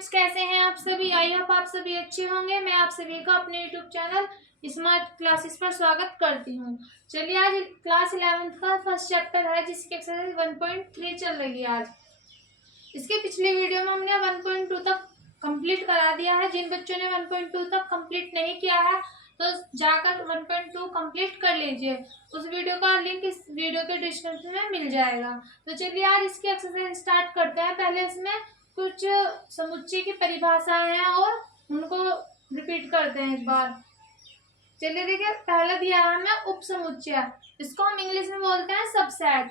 Friends, कैसे हैं आप सभी। आई होप आप सभी अच्छे होंगे। मैं आप सभी का अपने यूट्यूब चैनल स्मार्ट क्लासेस पर स्वागत करती हूँ। चलिए, आज क्लास 11th का फर्स्ट चैप्टर है जिसकी एक्सरसाइज 1.3 चल रही है। आज इसके पिछले वीडियो में हमने 1.2 तक कंप्लीट करा दिया है। जिन बच्चों ने 1.2 तक कंप्लीट नहीं किया है तो जाकर 1.2 कंप्लीट कर लीजिए। उस वीडियो का लिंक इस वीडियो के डिस्क्रिप्शन में मिल जाएगा। तो चलिए, आज इसकी एक्सरसाइज स्टार्ट करते हैं। पहले इसमें कुछ समुच्चय की परिभाषाएं हैं और उनको रिपीट करते हैं एक बार। चलिए देखिए, पहला दिया है हमें उपसमुच्चय। इसको हम इंग्लिश में बोलते हैं सबसेट।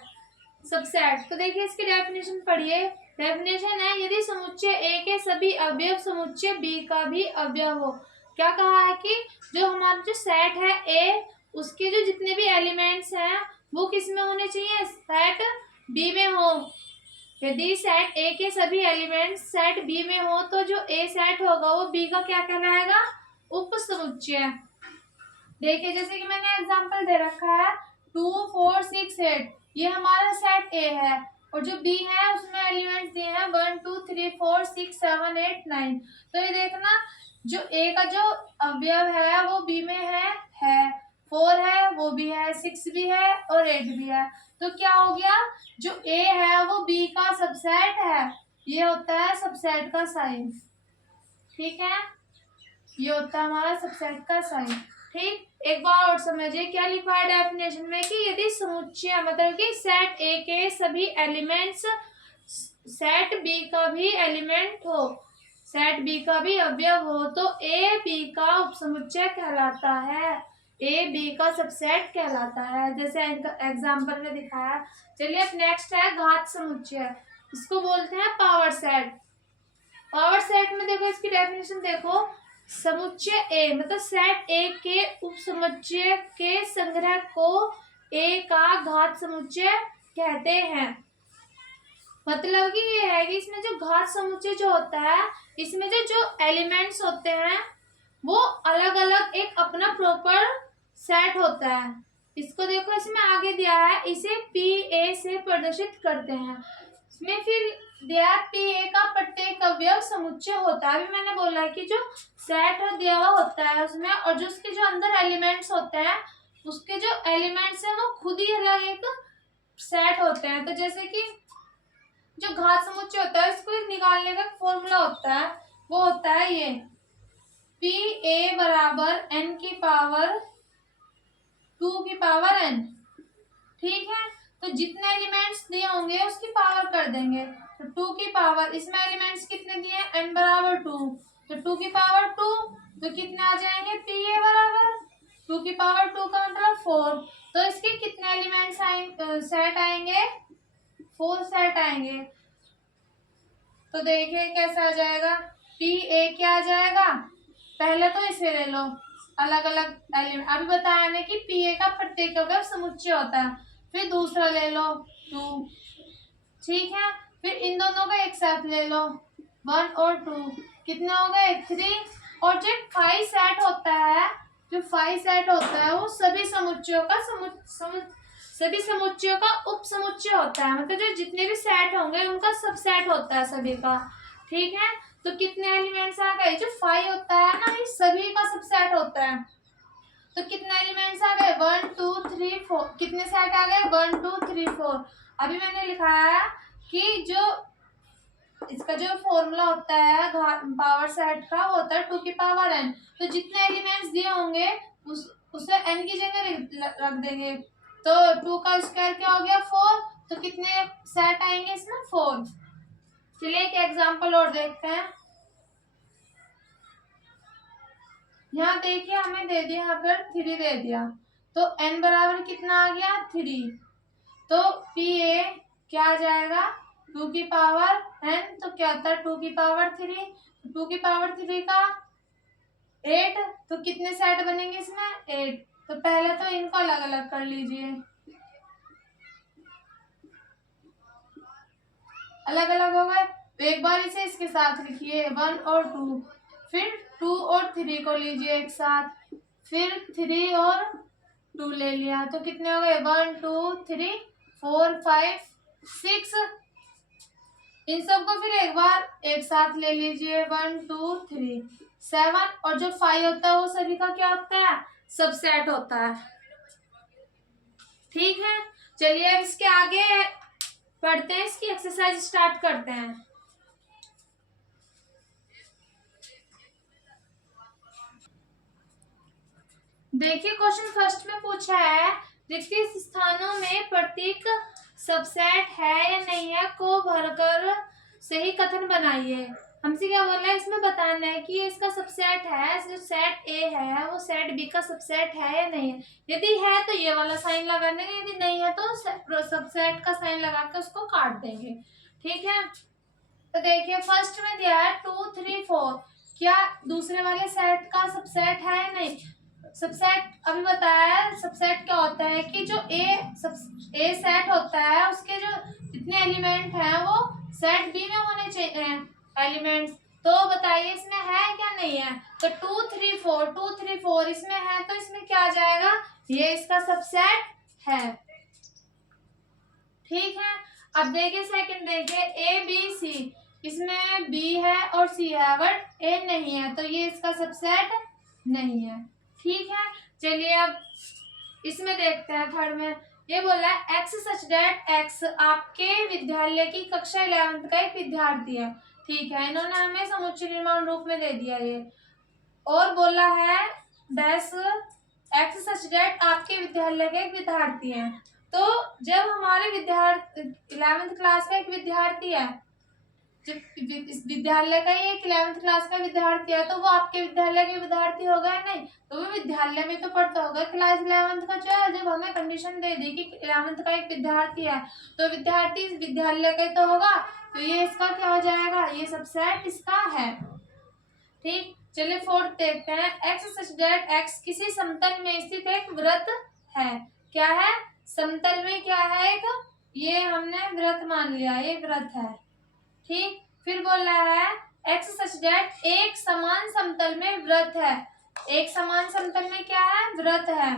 सबसेट तो देखिए, इसकी डेफिनेशन पढ़िए। डेफिनेशन है, यदि समुच्चय ए के सभी अवयव समुच्चय बी का भी अवयव हो। क्या कहा है कि जो हमारा जो सेट है ए, उसके जो जितने भी एलिमेंट्स हैं वो किस में होने चाहिए, सेट बी में हो। यदि सेट ए के सभी एलिमेंट्स सेट बी में हो तो जो ए सेट होगा वो बी का क्या कहलाएगा, उपसमुच्चय। देखिए, जैसे कि मैंने एग्जांपल दे रखा है 2 4 6 8, ये हमारा सेट ए है और जो बी है उसमें एलिमेंट्स दिए हैं 1 2 3 4 6 7 8 9। तो ये देखना, जो ए का जो अवयव है वो बी में है 4 है, वो भी है 6 भी है और 8 भी है। तो क्या हो गया, जो ए है वो बी का सबसेट है। ये होता है सबसेट का साइन। ठीक है, ये होता है हमारा सबसेट का साइन। ठीक, एक बार और समझिए क्या लिखा है डेफिनेशन में कि यदि समुच्चय मतलब कि सेट ए के सभी एलिमेंट्स सेट बी का भी एलिमेंट हो, सेट बी का भी अवयव हो तो ए बी का उपसमुच्चय कहलाता है, ए बी का सबसेट कहलाता है। जैसे एग्जांपल में दिखाया। चलिए, अब नेक्स्ट है घात समुच्चय। इसको बोलते हैं पावर सेट। पावर सेट में देखो, इसकी डेफिनेशन देखो। समुच्चय ए मतलब सेट ए के उपसमुच्चय के संग्रह को ए का घात समुच्चय कहते हैं। मतलब कि ये है कि इसमें जो घात समुच्चय जो होता है, इसमें जो एलिमेंट्स होते हैं वो अलग अलग एक अपना प्रॉपर सेट होता है। इसको देखो, इसमें आगे दिया है, इसे पी ए से प्रदर्शित करते हैं। इसमें फिर दिया पी ए का प्रत्येक अवयव समुच्चय होता है। अभी मैंने बोला है कि जो सेट दिया हुआ होता है उसमें, और जो उसके जो अंदर एलिमेंट्स होते हैं उसके जो एलिमेंट्स हैं वो खुद ही अलग एक सेट होते हैं। तो जैसे कि जो घात समुच्चय होता है इसको निकालने का फॉर्मूला होता है, वो होता है ये पी ए बराबर एन की पावर 2 की पावर एन। ठीक है, तो जितने एलिमेंट्स दिए होंगे उसकी पावर कर देंगे। तो 2 की पावर, इसमें एलिमेंट्स कितने दिए, n बराबर 2, तो 2 की पावर 2, तो कितने आ जाएंगे, पी ए बराबर 2 की पावर 2 का मतलब 4। तो इसके कितने एलिमेंट्स आएंगे, सेट आएंगे, 4 सेट आएंगे। तो देखिए कैसा आ जाएगा, पी ए क्या आ जाएगा, पहले तो इसे ले लो अलग अलग एलिमेंट। अभी बताया ना कि पी ए का प्रत्येक अवयव समुच्चय होता है। फिर दूसरा ले लो 2, ठीक है। फिर इन दोनों का एक साथ ले लो 1 और 2, कितने हो गए 3। और जो 5 सेट होता है, जो 5 सेट होता है वो सभी समुच्चयों का सभी समुच्चयों का उपसमुच्चय होता है। मतलब जो जितने भी सेट होंगे उनका सबसेट होता है सभी का। ठीक है, तो कितने एलिमेंट्स आ गए, जो 5 होता है ना ये सभी का सबसेट होता है। तो कितने एलिमेंट्स आ गए, 1 2 3 4, कितने सेट आ गए 1 2 3 4। अभी मैंने लिखा है कि जो इसका जो फॉर्मूला होता है पावर सेट का वो होता है 2 की पावर n। तो जितने एलिमेंट्स दिए होंगे उसे n की जगह रख देंगे। तो 2 का स्क्वायर क्या हो गया 4, तो कितने सेट आएंगे इसमें 4। चलिए एक एग्जांपल और देखते हैं। यहाँ देखिए, हमें दे दिया, यहाँ पर 3 दे दिया, तो n बराबर कितना आ गया 3। तो पी ए क्या आ जाएगा 2 की पावर n, तो क्या होता है 2 की पावर 3, 2 की पावर 3 का 8, तो कितने सेट बनेंगे इसमें 8। तो पहले तो इनको अलग अलग कर लीजिए, अलग अलग हो गए। तो एक बार इसे इसके साथ लिखिए 1 और 2, फिर 2 और 3 को लीजिए एक साथ, फिर 3 और 2 ले लिया, तो कितने हो गए 1 2 3 4 5 6। इन सबको फिर एक बार एक साथ ले लीजिए, 1 2 3 7, और जो 5 होता है वो सभी का क्या होता है, सबसेट होता है। ठीक है, चलिए अब इसके आगे पढ़ते हैं, इसकी एक्सरसाइज स्टार्ट करते हैं। देखिए क्वेश्चन फर्स्ट में पूछा है, रिक्त स्थानों में प्रतीक सबसेट है या नहीं है को भरकर सही कथन बनाइए। हमसे क्या बोल रहा है, इसमें बताना है कि इसका सबसेट है, जो सेट ए है वो सेट बी का सबसेट है या नहीं है। यदि है तो ये वाला साइन लगा देंगे, यदि नहीं है तो सबसेट का साइन लगा के उसको काट देंगे। ठीक है, तो देखिए फर्स्ट में दिया है 2 3 4, क्या दूसरे वाले सेट का सबसेट है या नहीं। सबसेट अभी बताया है, सबसेट क्या होता है कि जो ए सेट होता है उसके जो जितने एलिमेंट हैं वो सेट बी में होने चाहिए एलिमेंट्स। तो बताइए इसमें है क्या नहीं है। तो 2 3 4 2 3 4 इसमें है, तो इसमें क्या आ जाएगा, ये इसका सबसेट है। ठीक है, अब देखिए सेकंड, देखिए ए बी सी, इसमें बी है और सी है बट ए नहीं है, तो ये इसका सबसेट नहीं है। ठीक है, चलिए अब इसमें देखते हैं थर्ड में, ये बोला है एक्स सच दैट एक्स आपके विद्यालय की कक्षा 11th का एक विद्यार्थी है। ठीक है, इन्होंने हमें समुच्चय निर्माण रूप में दे दिया ये, और बोला है डैश एक्स सच दैट आपके विद्यालय का एक विद्यार्थी है। तो जब हमारे विद्यार्थी 11th क्लास का एक विद्यार्थी है, इस विद्यालय का ये 11th क्लास का विद्यार्थी है, तो वो आपके विद्यालय के विद्यार्थी होगा या नहीं, तो वो विद्यालय में तो पढ़ता होगा क्लास 11th का। जो है जब हमें कंडीशन दे दी कि 11th का एक विद्यार्थी है, तो विद्यार्थी विद्यालय का तो होगा, तो ये इसका क्या हो जाएगा, ये सबसेट इसका है। ठीक, चलिए फोर्थ देखते हैं, एक्स सच दैट एक्स किसी समतल में स्थित एक वृत्त है। क्या है, समतल में क्या है एक, ये हमने वृत्त मान लिया, ये वृत्त है। ठीक, फिर बोल रहा है एक्स सच दैट एक समान समतल में वृत्त है। एक समान समतल में क्या है, वृत्त है,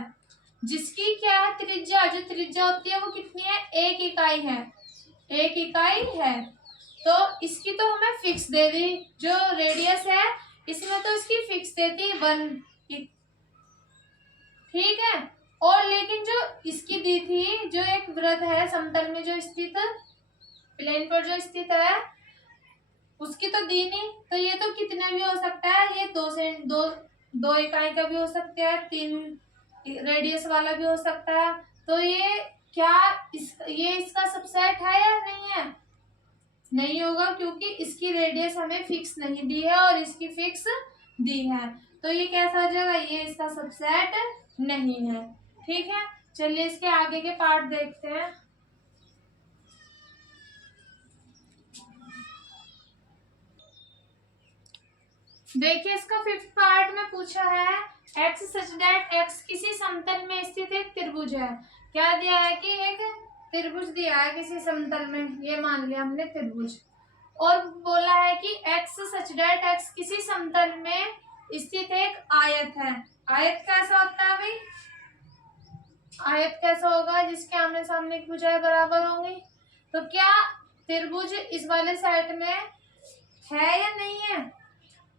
जिसकी क्या है त्रिज्या, जो त्रिज्या होती है वो कितनी है, 1 इकाई है, 1 इकाई है। तो इसकी तो हमें फिक्स दे दी, जो रेडियस है इसमें तो इसकी फिक्स दे दी 1। ठीक है, और लेकिन जो इसकी दी थी, जो एक वृत्त है समतल में जो स्थित, प्लेन पर जो स्थित है, उसकी तो दी नहीं, तो ये तो कितना भी हो सकता है, ये 2 इकाई का भी हो सकता है, 3 रेडियस वाला भी हो सकता है। तो ये क्या ये इसका सबसेट है या नहीं है, नहीं होगा, क्योंकि इसकी रेडियस हमें फिक्स नहीं दी है और इसकी फिक्स दी है, तो ये कैसा हो जाएगा, ये इसका सबसेट नहीं है। ठीक है, चलिए इसके आगे के पार्ट देखते हैं। देखिए इसका फिफ्थ पार्ट में पूछा है एक्स सच दैट एक्स किसी समतल में स्थित एक त्रिभुज है। क्या दिया है कि एक त्रिभुज दिया है किसी समतल में, ये मान लिया हमने त्रिभुज, और बोला है कि एक्स सच दैट एक्स किसी समतल में स्थित एक आयत है। आयत कैसा होता है भाई, आयत कैसा होगा, जिसके आमने सामने की भुजाएं बराबर होंगी। तो क्या त्रिभुज इस वाले सेट में है या नहीं है,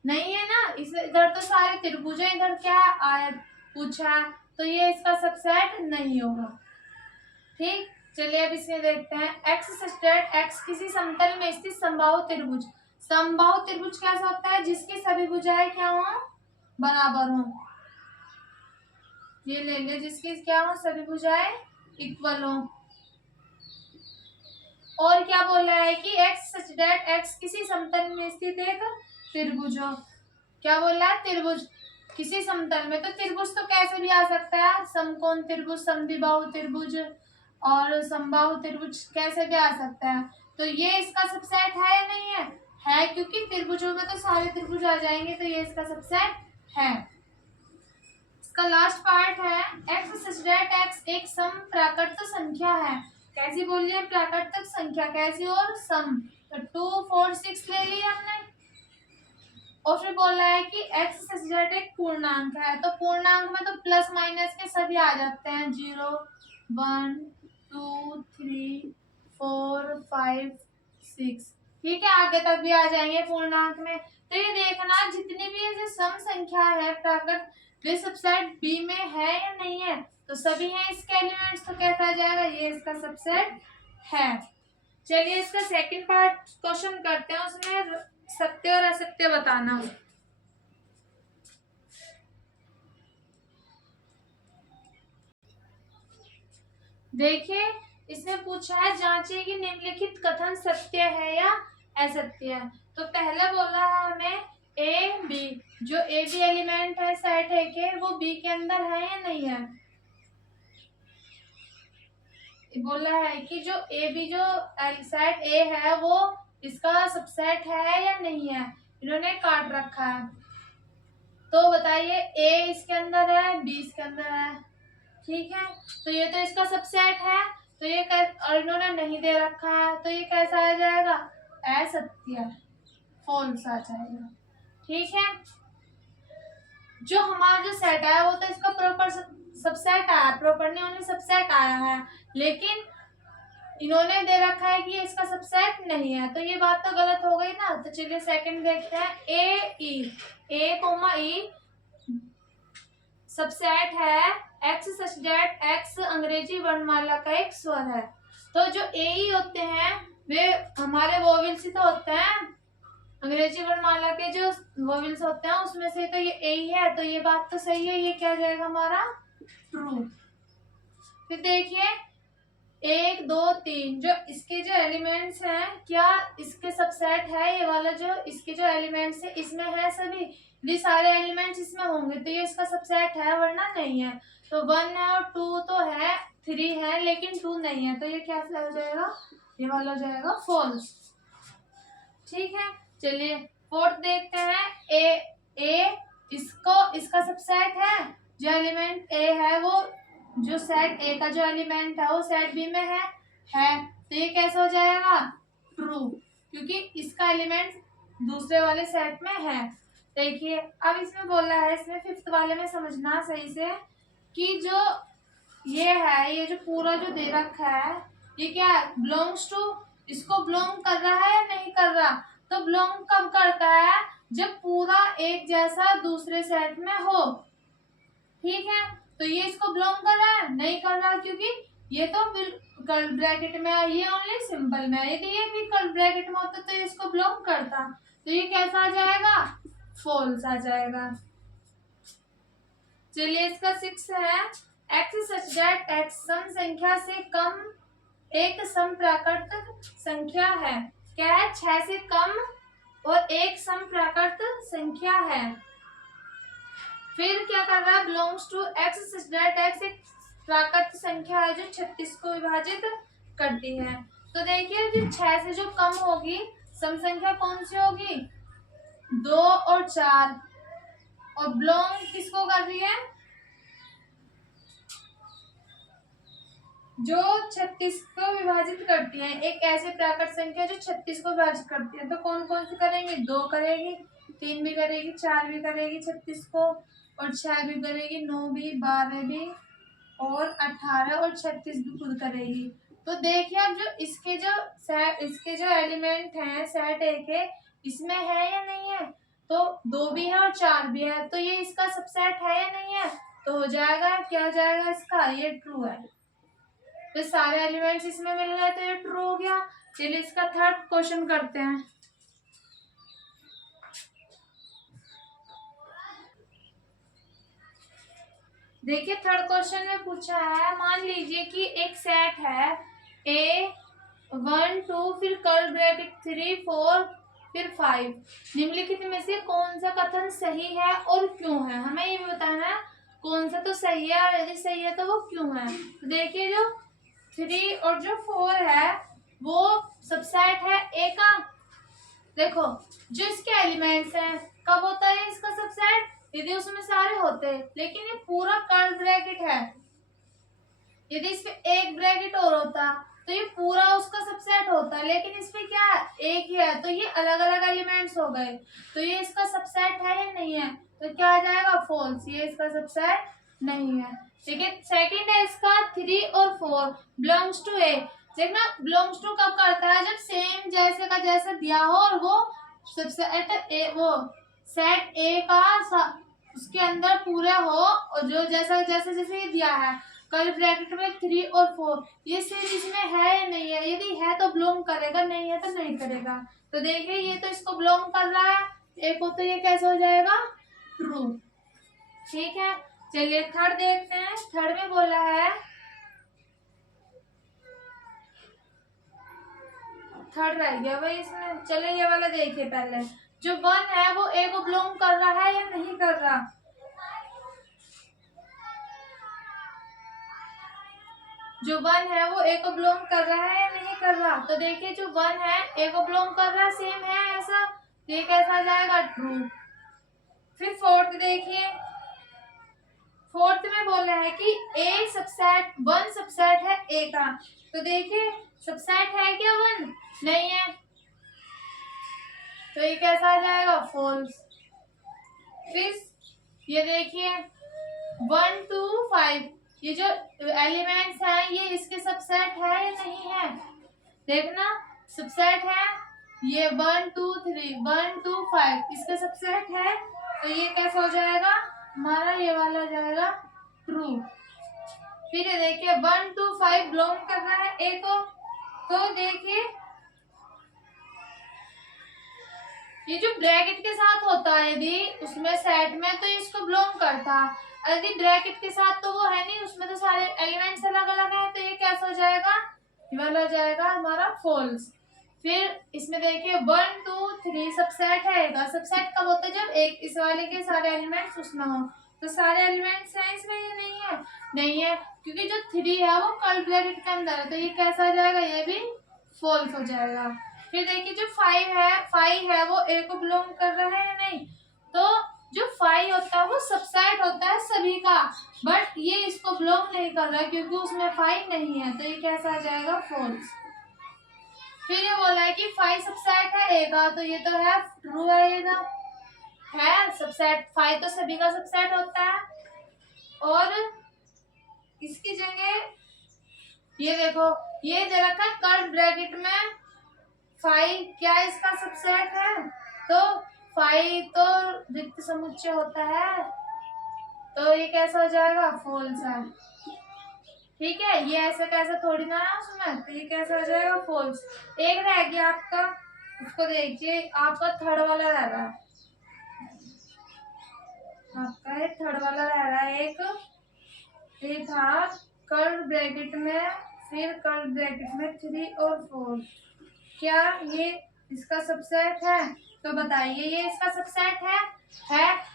नहीं है ना, इस इधर तो सारे त्रिभुज है, इधर क्या आयत पूछा, तो ये इसका सबसेट नहीं होगा। ठीक, चलिए अब इसमें देखते हैं एक्स सच दैट एक्स किसी समतल में स्थित समबाहु त्रिभुज। समबाहु त्रिभुज कैसा होता है, जिसकी सभी भुजाएं क्या हो, बराबर हो, ये ले ले, जिसकी क्या हो, सभी भुजाएं इक्वल हो। और क्या बोल रहा है कि एक्स सच दैट एक्स किसी समतल में स्थित एक त्रिभुज हो। क्या बोल रहा है, त्रिभुज किसी समतल में, तो त्रिभुज तो कैसे भी आ सकता है, समकोण त्रिभुज, समद्विबाहु त्रिभुज और समबाहु त्रिभुज कैसे भी आ सकता है। तो ये इसका सबसेट है या नहीं है, क्योंकि त्रिभुजों में तो सारे त्रिभुज आ जाएंगे, तो ये इसका सबसेट है। इसका लास्ट पार्ट है एक्स सच दैट एक्स एक सम प्राकृत संख्या है। कैसी बोल रही है, प्राकृतिक संख्या, कैसी, और सम, तो 2 4 6 ले लिया हमने। और फिर बोल रहा है कि एक्स सच दैट एक पूर्णांक है, तो पूर्णांक में तो प्लस माइनस के सभी आ जाते हैं, 0 1 2 3 4 5 6, ठीक है, आगे तक भी आ जाएंगे पूर्णांक में। तो ये देखना जितनी भी ये सम संख्या है प्राकृत, वे सबसेट बी में है या नहीं है। तो सभी हैं इसके एलिमेंट्स, तो कैसा आ जाएगा, ये इसका सबसेट है। चलिए इसका सेकंड पार्ट क्वेश्चन करते हैं, उसमें सत्य और असत्य बताना। देखिए इसमें पूछा है जांचिए कि निम्नलिखित कथन सत्य है या असत्य है। तो पहला बोला है हमें ए बी, जो ए बी एलिमेंट है सेट ए के, वो बी के अंदर है या नहीं है। बोला है कि जो ए बी जो सेट ए है वो इसका सबसेट है या नहीं है, इन्होंने काट रखा है। तो बताइए ए इसके अंदर है, बी इसके अंदर है, ठीक है। तो ये तो इसका सबसेट है, तो ये और इन्होंने नहीं दे रखा है, तो ये कैसा आ जाएगा, असत्य, फॉल्स आ जाएगा, ठीक है। जो हमारा जो सेट आया वो तो इसका प्रॉपर सबसेट आया, प्रॉपर नहीं ओनली सबसेट आया है, लेकिन इन्होंने दे रखा है कि इसका सबसेट नहीं है, तो ये बात तो गलत हो गई ना। तो चलिए सेकंड देखते हैं, ए ई, ए कोमा ई सबसेट है एक्स सच दैट एक्स अंग्रेजी वर्णमाला का एक स्वर है। तो जो ए ई होते हैं वे हमारे वोवेल्स ही तो होते हैं, अंग्रेजी वर्णमाला के जो वोवेल्स होते हैं उसमें से तो ये ए ही है, तो ये बात तो सही है, ये क्या जाएगा हमारा ट्रू। फिर देखिए 1 2 3 जो इसके जो एलिमेंट्स हैं, क्या इसके सबसेट है, ये वाला जो इसके जो एलिमेंट्स है इसमें है सभी, ये सारे एलिमेंट्स इसमें होंगे, तो ये इसका सबसेट है, वरना नहीं है। तो 1 है और 2 तो है, 3 है लेकिन 2 नहीं है, तो ये क्या हो जाएगा, ये वाला हो जाएगा फॉल्स, ठीक है। चलिए फोर्थ देखते हैं, ए इसका सबसेट है, जो एलिमेंट ए है वो जो सेट ए का जो एलिमेंट है वो सेट बी में है, तो ये कैसा हो जाएगा ट्रू, क्योंकि इसका एलिमेंट दूसरे वाले सेट में है। देखिए अब इसमें बोला है, इसमें फिफ्थ वाले में समझना सही से कि जो ये है, ये जो पूरा जो दे रखा है ये क्या है, बिलोंग्स टू, इसको बिलोंग कर रहा है या नहीं कर रहा। तो बिलोंग कब करता है, जब पूरा एक जैसा दूसरे सेट में हो, ठीक है। तो ये इसको बिलोंग कर रहा है, नहीं कर रहा, क्योंकि ये तो कर्ल ब्रैकेट में है, ये ओनली सिंपल में है, यदि ये भी कर्ल ब्रैकेट में होता तो ये इसको बिलोंग करता, तो ये कैसा आ जाएगा फॉल्स आ जाएगा। चलिए इसका 6 है, एक्स सच दैट एक्स सम संख्या से कम एक सम प्राकृत संख्या है। क्या है, 6 से कम और एक सम प्राकृत संख्या है। फिर क्या कर रहा है, belongs to x such that x एक प्राकृत संख्या है जो 36 को विभाजित करती है। तो देखिए जो 6 से जो कम होगी सम संख्या कौन सी होगी, 2 और 4, और बिलोंग किसको कर रही है, जो 36 को विभाजित करती है, एक ऐसे प्राकृत संख्या जो 36 को विभाजित करती है। तो कौन कौन सी करेंगे, 2 करेगी, 3 भी करेगी, 4 भी करेगी 36 को, और 6 भी करेगी, 9 भी, 12 भी, और 18 और 36 भी खुद करेगी। तो देखिए अब जो इसके जो एलिमेंट हैं सेट ए के, इसमें है या नहीं है, तो 2 भी है और 4 भी है, तो ये इसका सबसेट है या नहीं है, तो हो जाएगा, क्या हो जाएगा इसका, ये ट्रू है। तो सारे एलिमेंट्स इसमें मिल रहे, तो ये ट्रू हो गया। चलिए इसका थर्ड क्वेश्चन करते हैं। देखिए थर्ड क्वेश्चन में पूछा है, मान लीजिए कि एक सेट है ए 1 2 फिर कर्ल ब्रैकेट 3 4 फिर 5, निम्नलिखित में से कौन सा कथन सही है और क्यों है, हमें ये भी बताना है कौन सा तो सही है और यदि सही है तो वो क्यों है। तो देखिए जो 3 और जो 4 है वो सबसेट है ए का। देखो जो इसके एलिमेंट्स हैं कब होता है इसका सबसेट, यदि उसमें सारे होते हैं, लेकिन ये पूरा कर्ल ब्रैकेट है, यदि इस पे एक ब्रैकेट और होता तो ये पूरा उसका सबसेट होता, लेकिन इस पे क्या है, एक ही है, तो ये अलग अलग एलिमेंट्स हो गए, तो ये इसका सबसेट है या नहीं है, तो क्या आ जाएगा फॉल्स, ये इसका सबसेट नहीं है। ठीक है, सेकंड है इसका 3 और 4 बिलोंग्स टू ए, देखना बिलोंग्स टू कब करता है, जब सेम जैसे का जैसे दिया हो और वो सबसेट ए, वो सेट ए का उसके अंदर पूरे हो और जो जैसा जैसे जैसे ये दिया है कर्ली ब्रैकेट में 3 और 4 ये सीरीज में है या नहीं है, यदि है तो बिलोंग करेगा, नहीं है तो नहीं करेगा। तो देखिए ये तो इसको बिलोंग कर रहा है ए को, तो ये कैसे हो जाएगा ट्रू। ठीक है, चलिए थर्ड देखते हैं। थर्ड में बोला है, थर्ड रह गया भाई इसमें। चलो ये वाला देखिए पहले, जो 1 है वो ए को बिलोंग कर रहा है या नहीं कर रहा। जो 1 है वो ए को बिलोंग कर रहा है या नहीं कर रहा। तो देखिए जो 1 है ए को बिलोंग कर रहा है, सेम है ऐसा, ये कैसा आ जाएगा ट्रू। फिर फोर्थ देखिए, फोर्थ में बोला है कि ए सबसेट 1 सबसेट है ए का। तो देखिए सबसेट है क्या 1, नहीं है, तो ये कैसा आ जाएगा फॉल्स। फिर ये देखिए 1 2 5 ये जो एलिमेंट्स हैं ये इसके सबसेट है या नहीं है, देखना सबसेट है, ये 1 2 3 1 2 5 इसका सबसेट है, तो ये कैसा हो जाएगा हमारा, ये वाला हो जाएगा ट्रू। फिर ये देखिए 1 2 5 बिलोंग कर रहा है ए को, तो देखिए ये जो ब्रैकेट के साथ होता है यदि उसमें सेट में, तो इसको बिलोंग करता, यदि ब्रैकेट के साथ तो वो है नहीं, उसमें तो सारे एलिमेंट्स अलग अलग है, तो ये कैसा हो जाएगा, ये वाला हो जाएगा हमारा फॉल्स। फिर इसमें देखिए 1 2 3 सबसेट है, सबसेट कब होता है, जब एक इस वाले के सारे एलिमेंट्स उसमें हो। तो सारे एलिमेंट्स हैं इसमें या नहीं है, नहीं है, क्योंकि जो 3 है वो कर्ली ब्रैकेट के अंदर है, तो ये कैसा हो जाएगा, ये भी फॉल्स हो जाएगा। फिर देखिए जो 5 है वो ए को बिलोंग कर रहा है या नहीं, तो जो 5 होता है वो सबसेट होता है सभी का, बट ये इसको बिलोंग नहीं कर रहा है क्योंकि उसमें 5 नहीं है, तो ये कैसा आ जाएगा फॉल्स। फिर ये बोला है कि 5 सबसेट है ए का, तो ये तो है ट्रू है, ये तो है सबसेट, 5 तो सभी का सबसेट होता है। और इसकी जगह ये देखो ये दे रखा है कर्ली ब्रैकेट में 5 क्या इसका सबसेट है, तो 5 तो रिक्त समुच्चय होता है, तो ये कैसा हो जाएगा फॉल्स है। ठीक है, ये ऐसे कैसे थोड़ी ना है उसमें, तो ये कैसा हो जाएगा फॉल्स। एक रह गया आपका, उसको देखिए, आपका थर्ड वाला रह रहा है, आपका ये थर्ड वाला रह रहा है। एक ये था कर्ली ब्रैकेट में, फिर कर्ली ब्रैकेट में 3 और 4, क्या ये इसका सबसेट है, तो बताइए ये इसका सबसेट है,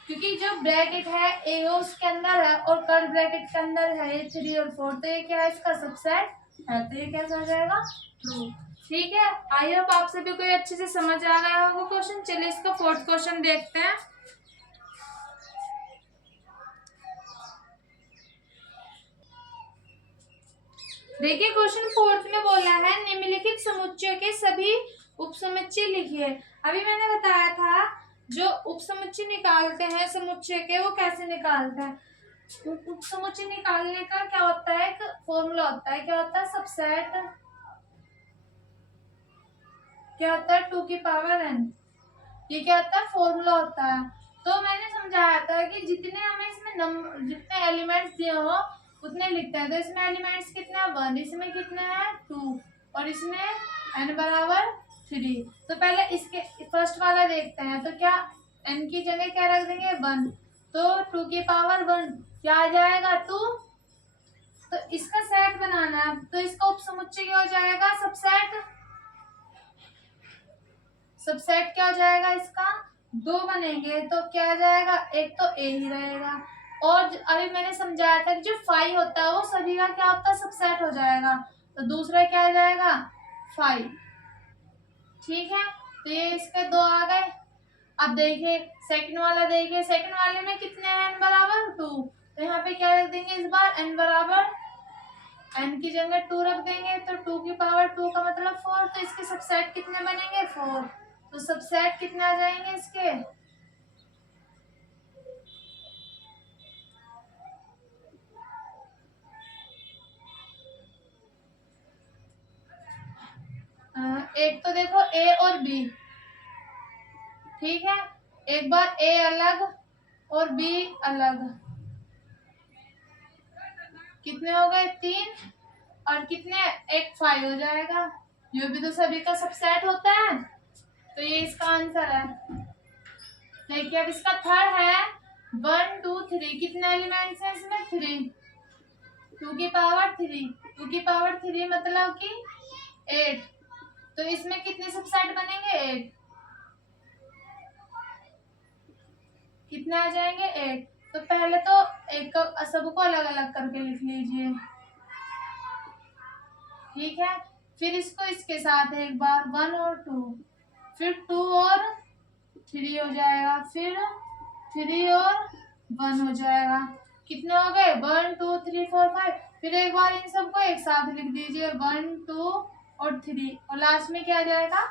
क्योंकि जो ब्रैकेट है ए उसके अंदर है और कर्ली ब्रैकेट के अंदर है ये 3 और 4, तो ये क्या है इसका सबसेट है, तो ये कैसा हो जाएगा ट्रू। ठीक है, आई होप आप सभी को अच्छे से समझ आ रहा होगा क्वेश्चन। चलिए इसका फोर्थ क्वेश्चन देखते हैं। देखिए क्वेश्चन फोर्थ में बोला है निम्नलिखित समुच्चय के सभी उपसमुच्चय लिखिए। अभी मैंने बताया था जो उपसमुच्चय निकालते हैं समुच्चय के, वो कैसे निकालते हैं। उपसमुच्चय निकालने का क्या होता है, एक फॉर्मूला होता है, क्या होता है सबसेट, क्या होता है 2 की पावर n, ये क्या होता है फॉर्मूला होता है। तो मैंने समझाया था कि जितने हमें इसमें नंबर जितने एलिमेंट्स दिए हो उतने लिखते हैं, तो इसमें एलिमेंट्स कितने हैं 1, इसमें कितने हैं 2 और इसमें n बराबर 3। तो पहले इसके फर्स्ट वाला देखते हैं, तो क्या n की जगह क्या रख देंगे 1, तो 2 की पावर 1 क्या आ जाएगा 2। तो इसका सेट बनाना है, तो इसका उपसमुच्चय क्या हो जाएगा सबसेट, सबसेट क्या हो जाएगा इसका 2 बनेंगे, तो क्या आ जाएगा, एक तो ए ही रहेगा। और अभी मैंने समझाया था कि जो 5 होता है वो सभी का क्या होता है सबसेट हो जाएगा, तो दूसरा क्या आ जाएगा 5। ठीक है, तो ये इसके 2 आ गए। अब देखिए सेकंड वाला, देखिए सेकंड वाले में कितने हैं n बराबर 2, तो यहाँ पे क्या रख देंगे इस बार n बराबर, n की जगह 2 रख देंगे, तो 2 की पावर 2 का मतलब 4, तो इसके सबसेट कितने बनेंगे 4, तो सबसेट कितने आ जाएंगे इसके, एक तो देखो ए और बी, ठीक है, एक बार ए अलग और बी अलग, कितने हो गए 3, और कितने एक 5 हो जाएगा। ये भी तो सभी का सबसेट होता है, तो ये इसका आंसर है। देखिए अब इसका थर्ड है 1 2 3, कितने एलिमेंट्स हैं इसमें 3, 2 की पावर 3, 2 की पावर 3 मतलब कि 8, तो इसमें कितने सबसेट बनेंगे 8, कितने आ जाएंगे 8। तो पहले तो एक सबको अलग अलग करके लिख लीजिए, ठीक है, फिर इसको इसके साथ एक बार 1 और 2, फिर 2 और 3 हो जाएगा, फिर 3 और 1 हो जाएगा, कितने हो गए 1 2 3 4 5, फिर एक बार इन सबको एक साथ लिख दीजिए 1 2 और 3, और लास्ट में क्या आ जाएगा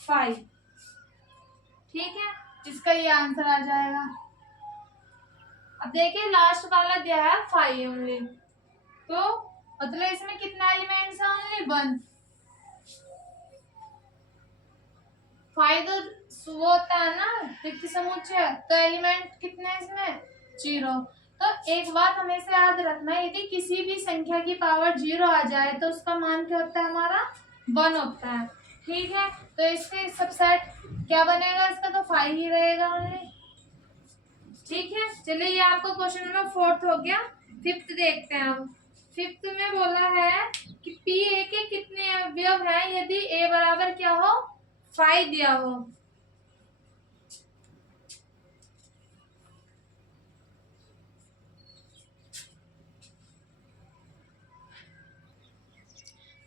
5, ठीक है, इसका ये आंसर आ जाएगा। अब देखिए लास्ट वाला दिया है 5 ओनली, तो मतलब इसमें कितना एलिमेंट्स है ओनली 1, 5 तो वो होता है ना रिक्त समुच्चय, तो एलिमेंट कितने हैं इसमें 0। तो एक बात हमेशा याद रखना है, यदि किसी भी संख्या की पावर 0 आ जाए तो उसका मान क्या होता है हमारा 1 होता है, ठीक है, तो इसके सबसेट क्या बनेगा इसका, तो 5 ही रहेगा ओनली, ठीक है। चलिए ये आपका क्वेश्चन नंबर 4 हो गया। 5th देखते हैं हम। 5th में बोला है कि पी ए के कितने अवयव हैं यदि ए बराबर क्या हो 5 दिया हो।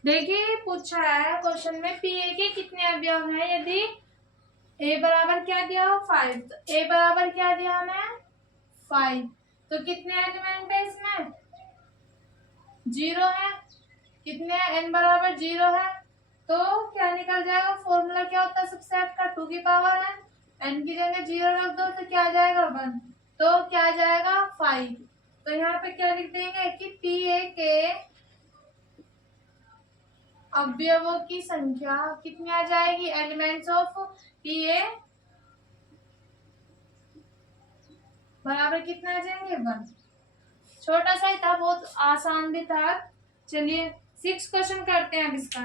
देखिए पूछा है क्वेश्चन में पी ए के कितने अवयव हैं यदि ए बराबर क्या दिया हो 5, तो ए बराबर क्या दिया हमें 5, तो कितने एलिमेंट है इसमें 0 है, कितने एन बराबर 0 है, तो क्या निकल जाएगा, फॉर्मूला क्या होता है सबसेट का 2 की पावर एन की जगह 0 रख दो तो क्या आ जाएगा 1, तो क्या आ जाएगा 5। तो यहाँ पे क्या लिख देंगे कि पी ए के अवयवों की संख्या कितनी आ जाएगी, एलिमेंट्स ऑफ पी ए बराबर कितना आ जाएंगे 1। छोटा सा ही था, बहुत आसान भी था। चलिए 6 क्वेश्चन करते हैं अब इसका।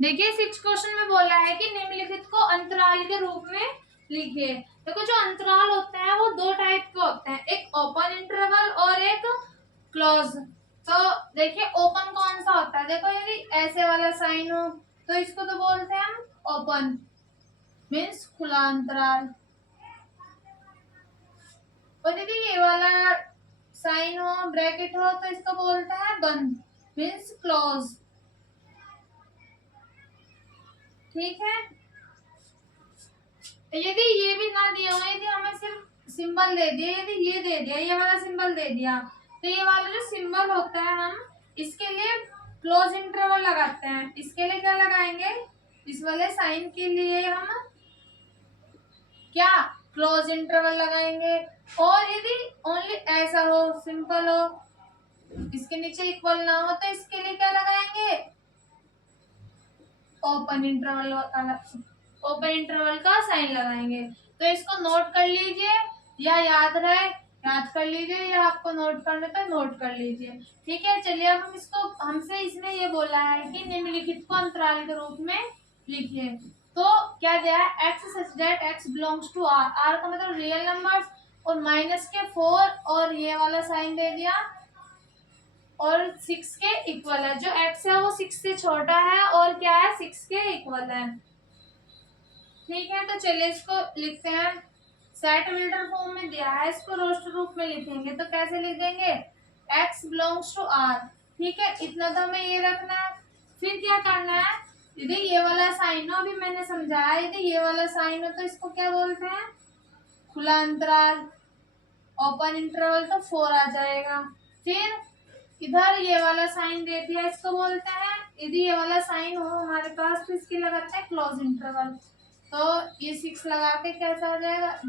देखिए 6 क्वेश्चन में बोला है कि निम्नलिखित को अंतराल के रूप में लिखिए। देखो जो अंतराल होते हैं वो 2 टाइप के होते हैं, एक ओपन इंटरवल और एक क्लोज। तो देखिए ओपन कौन सा होता है, देखो यदि ऐसे वाला साइन हो तो इसको तो बोलते हैं हम ओपन, मीन्स खुला अंतराल, और यदि ये वाला साइन हो ब्रैकेट हो तो इसको बोलते हैं बंद, मीन्स क्लोज, ठीक है। यदि ये भी ना दिया हो, यदि हमें सिर्फ सिंबल दे दिया, यदि ये दे दिया, ये वाला सिंबल दे दिया, तो ये वाला जो सिंबल होता है हम इसके लिए क्लोज इंटरवल लगाते हैं। इसके लिए क्या लगाएंगे, इस वाले साइन के लिए हम क्या क्लोज इंटरवल लगाएंगे। और यदि ओनली ऐसा हो सिंपल हो, इसके नीचे इक्वल ना हो, तो इसके लिए क्या लगाएंगे ओपन इंटरवल, ओपन इंटरवल का साइन लगाएंगे। तो इसको नोट कर लीजिए, या याद रहे याद कर लीजिए, या आपको नोट करने तो नोट कर लीजिए, ठीक है। चलिए अब हम इसको, हमसे इसमें ये बोला है कि निम्नलिखित को अंतराल के रूप में लिखिए। तो क्या दिया है, x such that x belongs to R, R का मतलब रियल नंबर्स, और माइनस के 4 और ये वाला साइन दे दिया, और 6 के इक्वल है। जो x है वो 6 से छोटा है और क्या है 6 के इक्वल है, ठीक है। तो चलिए इसको लिखते हैं, सेट बिल्डर फॉर्म में दिया है, इसको रोस्टर रूप में लिखेंगे तो कैसे लिख देंगे, x बिलोंग्स टू r, ठीक है, इतना तो हमें ये रखना है। फिर क्या करना है, यदि ये वाला साइन हो, अभी मैंने समझाया, यदि ये वाला साइन हो तो इसको क्या बोलते हैं खुला अंतराल, ओपन इंटरवल तो 4 आ जाएगा। फिर इधर ये वाला साइन दे दिया, इसको बोलते हैं, यदि ये वाला साइन हो हमारे पास तो इसके लगाते हैं क्लोज इंटरवल, तो ये 6 लगा के कैसा आ जाएगा,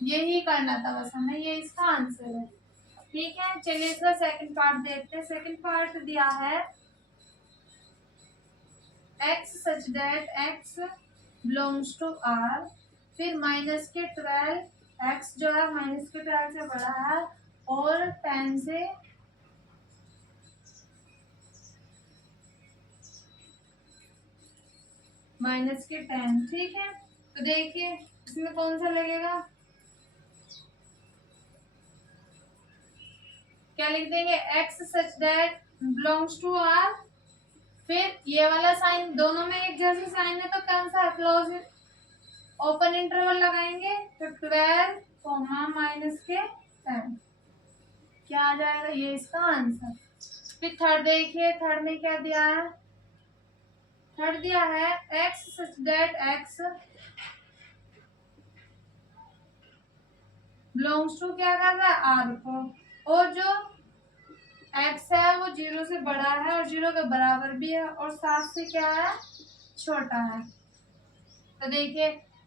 यही करना था बस हमें, ये इसका आंसर है। ठीक है, चलिए इसका सेकंड पार्ट देखते हैं। सेकंड पार्ट दिया है x such that x belongs to r, फिर माइनस के 12, x जो है माइनस के 12 से बड़ा है और 10 से माइनस के 10। ठीक है, तो देखिए इसमें कौन सा लगेगा, क्या लिख देंगे, x such that belongs to r, फिर ये वाला साइन, दोनों में एक जैसे साइन है तो कौन सा क्लोज ओपन इंटरवल लगाएंगे, तो 12 कोमा माइनस के 10, क्या आ जाएगा, ये इसका आंसर। फिर थर्ड देखिए, थर्ड में क्या दिया है, थर्ड दिया है x such that x belongs to, क्या कर रहा है, r को, और जो x है वो 0 से बड़ा है और 0 के बराबर भी है और 7 से क्या है, छोटा है। तो देखिए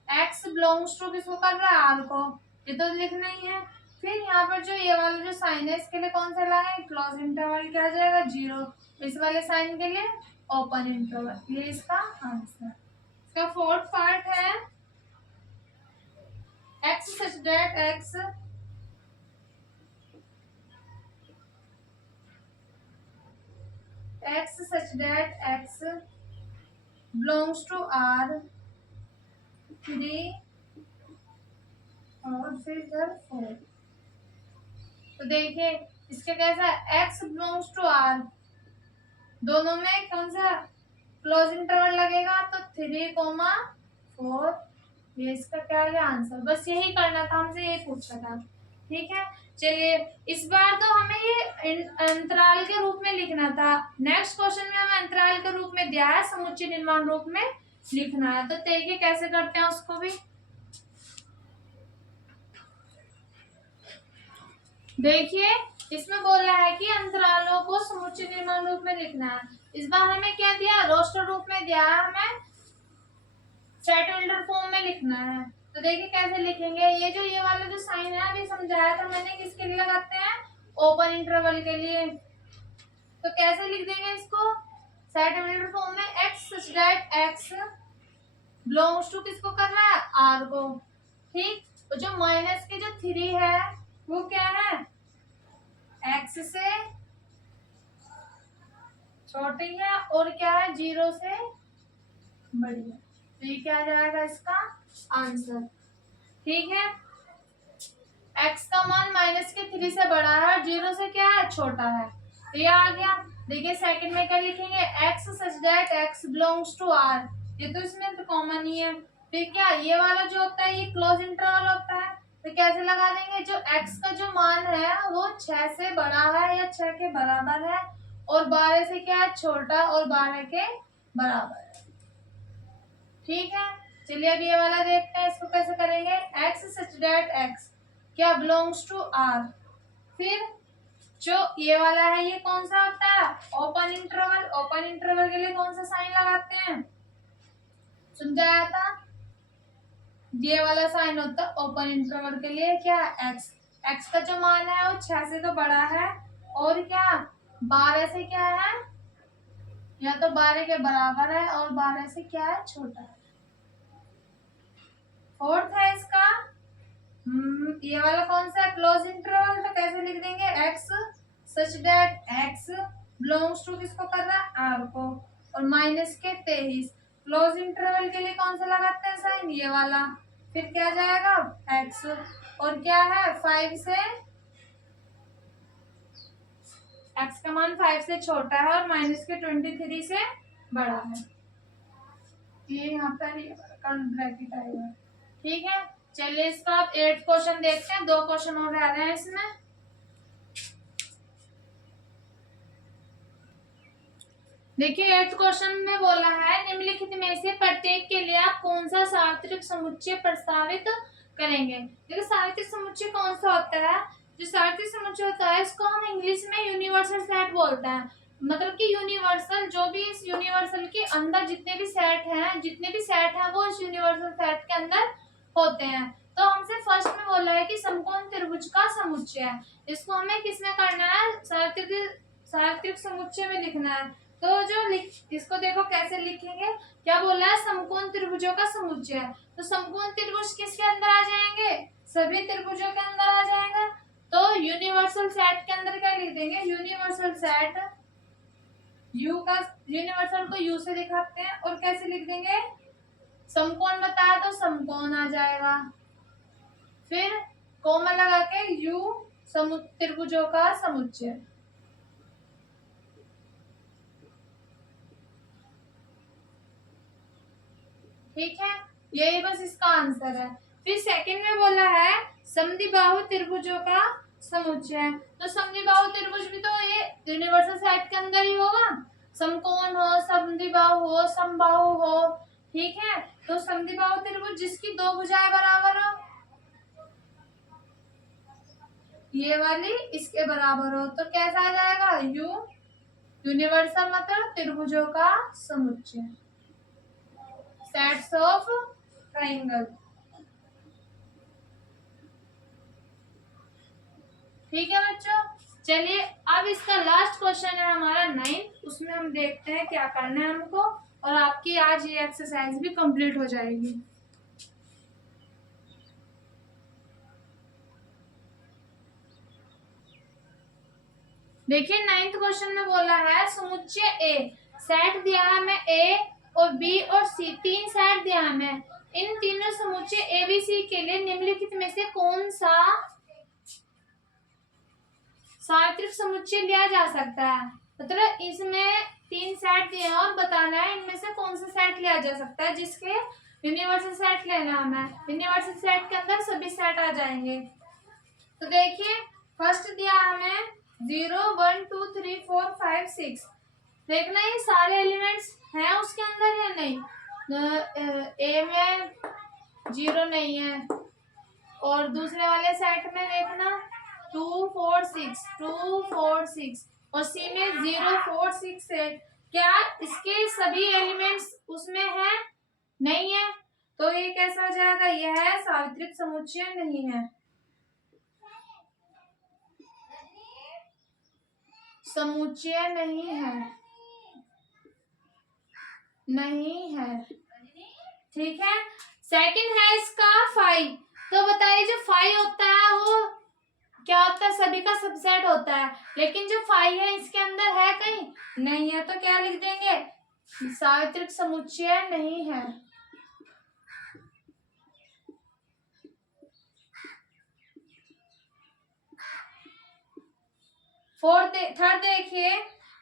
x बिलोंग्स टू किसको कर रहा है, r को, ये तो लिखना ही है। फिर यहाँ पर जो ये वाला जो साइन है इसके लिए कौन सा लगाए, क्लोज इंटरवल, क्या आ जाएगा 0, इस वाले साइन के लिए ओपन इंटरवल, ये इसका आंसर। इसका फोर्थ पार्ट है x such that x such that x belongs to R 3 और फिर इधर 4। तो देखिए इसके कैसा x belongs to R, दोनों में कौन सा क्लोज इंटरवल लगेगा, तो 3,4, ये इसका क्या है आंसर। बस यही करना था, हमसे यही पूछा था। ठीक है, चलिए इस बार तो हमें ये अंतराल के रूप में लिखना था, नेक्स्ट क्वेश्चन में हमें अंतराल के रूप में दिया है, समुच्चय निर्माण रूप में लिखना है। तो देखिए कैसे करते हैं उसको भी। देखिए इसमें बोल रहा है कि अंतरालों को समुच्चय निर्माण रूप में लिखना है। इस बार हमें क्या दिया, रोस्टर रूप में दिया है, हमें सेट होल्डर फॉर्म में लिखना है। तो देखिए कैसे लिखेंगे, ये जो ये वाला जो साइन है अभी समझाया था मैंने, किसके लिए लगाते हैं, ओपन इंटरवल के लिए। तो कैसे लिख देंगे इसको, सेट होल्डर फॉर्म में x such that x belongs to किसको कर रहा है, r को। ठीक, तो जो माइनस के जो 3 है वो क्या है, x से छोटी है और क्या है 0 से बड़ी है, तो ये क्या जाएगा इसका आंसर। ठीक है, x का मान माइनस के 3 से बड़ा है और 0 से क्या है, छोटा है, तो ये आ गया। देखिए सेकंड में क्या लिखेंगे, x such that x belongs to r, ये तो इसमें तो कॉमन ही है। फिर क्या, ये वाला जो होता है ये क्लोज इंटरवल होता है, तो कैसे लगा देंगे, जो x का जो मान है वो 6 से बड़ा है या 6 के बराबर है और 12 से क्या है, छोटा और 12 के बराबर है। ठीक है, चलिए अब ये वाला देखते हैं, इसको कैसे करेंगे, x सच दैट x क्या बिलोंग्स टू r, फिर जो ये वाला है ये कौन सा होता है, ओपन इंटरवल, ओपन इंटरवल के लिए कौन सा साइन लगाते हैं, समझाया था, ये वाला साइन होता है ओपन इंटरवल के लिए, क्या x, x का जो मान है वो 6 से तो बड़ा है और क्या 12 से क्या है, या तो 12 के बराबर है और 12 से क्या है, छोटा है। फोर्थ है इसका ये वाला कौन सा क्लोज इंटरवल, तो कैसे लिख देंगे, x such that x belongs to किसको कर रहा है, r को, और माइनस के 23, क्लोज इंटरवल के लिए कौन सा लगाते हैं साइन, ये वाला, फिर क्या जाएगा x, और क्या है 5 से, x का मान 5 से छोटा है और माइनस के 23 से बड़ा है, ये यहाँ पर ब्रैकेट आएगा। ठीक है, चलिए इसका आप 8th क्वेश्चन देखते हैं, 2 क्वेश्चन और रह रहे हैं इसमें। देखिए 8th क्वेश्चन में बोला है, निम्नलिखित में से प्रत्येक के लिए आप कौन सा सार्वत्रिक समुच्चय प्रस्तावित करेंगे। देखिए सार्वत्रिक समुच्चय कौन सा होता है, जो सार्वत्रिक समुच्चय होता है इसको हम इंग्लिश में यूनिवर्सल सेट बोलते हैं, मतलब कि यूनिवर्सल, जो भी इस यूनिवर्सल के अंदर जितने भी सेट हैं वो इस यूनिवर्सल सेट के अंदर होते हैं। तो हमसे फर्स्ट में बोला है कि समकोण त्रिभुज का समुच्चय है, इसको हमें किसमें करना है, सार्वत्रिक समुच्चय में लिखना है। तो इसको देखो कैसे लिखेंगे, क्या बोला है, समकोण त्रिभुजों का समुच्चय है। तो समकोण त्रिभुज किसके अंदर आ जाएंगे, सभी त्रिभुजों के अंदर आ जाएगा। तो यूनिवर्सल सेट के अंदर क्या लिख देंगे, यूनिवर्सल सेट, यू का यूनिवर्सल को यू से दिखाते हैं और कैसे लिख देंगे, समकोण बताया तो समकोण आ जाएगा, फिर कोमा लगा के यू त्रिभुजों का समुच्चय। ठीक है, यही बस इसका आंसर है। फिर सेकंड में बोला है समद्विबाहु त्रिभुजों का समुच्चय है। तो समद्विबाहु त्रिभुज भी तो ये यूनिवर्सल सेट के अंदर ही होगा, समकोण हो, समद्विबाहु हो, समबाहु हो। ठीक है, तो समद्विबाहु त्रिभुज जिसकी दो भुजाएं बराबर हो, ये वाली इसके बराबर हो, तो कैसा आ जाएगा, यू यूनिवर्सल मतलब त्रिभुजों का समुच्चय, सेट्स ऑफ ट्राइंगल। ठीक है बच्चों, चलिए अब इसका लास्ट क्वेश्चन है हमारा 9th, उसमें हम देखते हैं क्या करना है हमको, और आपकी आज ये एक्सरसाइज भी कंप्लीट हो जाएगी। देखिए 9th क्वेश्चन में बोला है समुच्चय ए, सेट दिया है हमें ए और बी और सी, तीन सेट दिया है हमें, इन तीनों समुच्चय ए बी सी के लिए निम्नलिखित में से कौन सा सार्वत्रिक समुच्चय लिया जा सकता है। मतलब इसमें तीन सेट दिए हैं और बताना है इनमें से कौन सा सेट लिया जा सकता है, जिसके यूनिवर्सल सेट लेना हमें, यूनिवर्सल सेट के अंदर सभी सेट आ जाएंगे। तो देखिए फर्स्ट दिया हमें 0 1 2 3 4 5 6, देखना ये सारे एलिमेंट्स हैं उसके अंदर या नहीं। ए में 0 नहीं है, और दूसरे वाले सेट में देखना 2 4 6 2 4 6, और सी में 0 4 6 है, क्या इसके सभी एलिमेंट्स उसमें है, नहीं है, तो ये कैसा हो जाएगा, यह सार्वत्रिक समुच्चय नहीं है, समुच्चय नहीं है, नहीं है। ठीक है, सेकंड है इसका 5, तो बताइए जो 5 होता है वो क्या होता है, सभी का सबसेट होता है, लेकिन जो 5 है इसके अंदर है कहीं, नहीं है, तो क्या लिख देंगे, सार्वत्रिक समुच्चय नहीं है।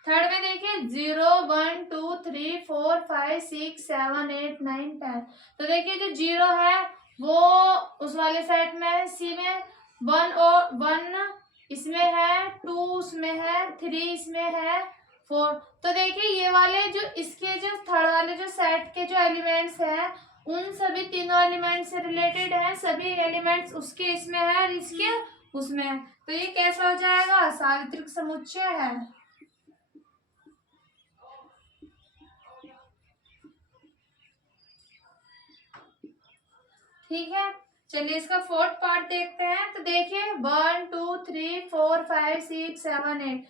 थर्ड में देखिए 0 1 2 3 4 5 6 7 8 9 10, तो देखिए जो 0 है वो उस वाले सेट में है, सी में 1 और 1 इसमें है, 2 उसमें है, 3 इसमें है, 4, तो देखिए ये वाले जो इसके जो थर्ड वाले जो सेट के जो एलिमेंट्स हैं उन सभी तीनों एलिमेंट्स से रिलेटेड है, सभी एलिमेंट्स उसके इसमें है और इसके उसमें है, तो ये कैसा हो जाएगा, सार्वत्रिक समुच्चय है। ठीक है, चलिए इसका फोर्थ पार्ट देखते हैं। तो देखिए 1 2 3 4 5 6 7 8,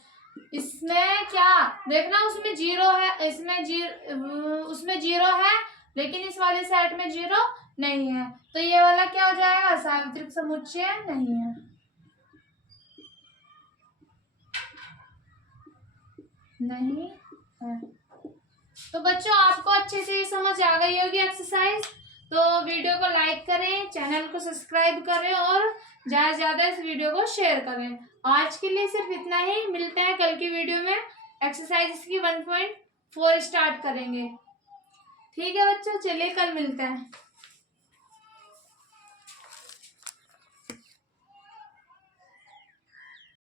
इसमें क्या देखना, उसमें 0 है, उसमें 0 है, लेकिन इस वाले सेट में 0 नहीं है, तो ये वाला क्या हो जाएगा, सार्वत्रिक समुच्चय नहीं है, नहीं है। तो बच्चों आपको अच्छे से समझ आ गई होगी एक्सरसाइज, तो वीडियो को लाइक करें, चैनल को सब्सक्राइब करें और ज़्यादा से ज़्यादा इस वीडियो को शेयर करें। आज के लिए सिर्फ इतना ही, मिलते हैं कल की वीडियो में, एक्सरसाइज इसकी 1.4 स्टार्ट करेंगे। ठीक है बच्चों, चलिए कल मिलते हैं।